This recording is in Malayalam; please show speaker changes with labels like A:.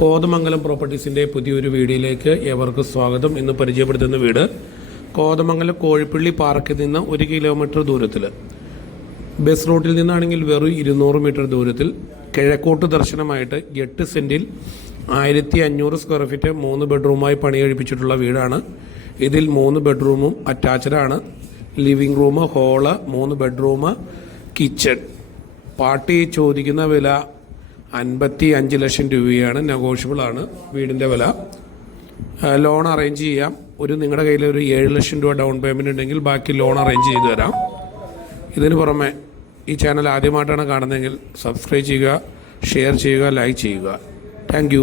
A: കോതമംഗലം പ്രോപ്പർട്ടീസിന്റെ പുതിയൊരു വീഡിയോയിലേക്ക് ഏവർക്ക് സ്വാഗതം. ഇന്ന് പരിചയപ്പെടുത്തുന്ന വീട് കോതമംഗലം കോഴിപ്പള്ളി പാർക്കിൽ നിന്ന് ഒരു കിലോമീറ്റർ ദൂരത്തിൽ. ബസ് റൂട്ടിൽ നിന്നാണെങ്കിൽ വെറും ഇരുന്നൂറ് മീറ്റർ ദൂരത്തിൽ. കിഴക്കോട്ട് ദർശനമായിട്ട് എട്ട് സെന്റിൽ ആയിരത്തി അഞ്ഞൂറ് സ്ക്വയർ ഫീറ്റ് മൂന്ന് ബെഡ്റൂമായി പണി കഴിപ്പിച്ചിട്ടുള്ള വീടാണ്. ഇതിൽ മൂന്ന് ബെഡ്റൂമും അറ്റാച്ച്ഡ് ആണ് ലിവിംഗ് റൂം ഹോൾ മൂന്ന് ബെഡ്റൂം കിച്ചൺ. പാർട്ടി ചോദിക്കുന്ന വില അൻപത്തി അഞ്ച് ലക്ഷം രൂപയാണ് നെഗോഷ്യബിൾ ആണ് വീടിന്റെ വില. ലോൺ അറേഞ്ച് ചെയ്യാം. ഒരു നിങ്ങളുടെ കയ്യിൽ ഒരു ഏഴ് ലക്ഷം രൂപ ഡൗൺ പേയ്മെന്റ് ഉണ്ടെങ്കിൽ ബാക്കി ലോൺ അറേഞ്ച് ചെയ്തു തരാം. ഇതിന് പുറമെ ഈ ചാനൽ ആദ്യമായിട്ടാണ് കാണുന്നതെങ്കിൽ സബ്സ്ക്രൈബ് ചെയ്യുക ഷെയർ ചെയ്യുക ലൈക്ക് ചെയ്യുക. താങ്ക്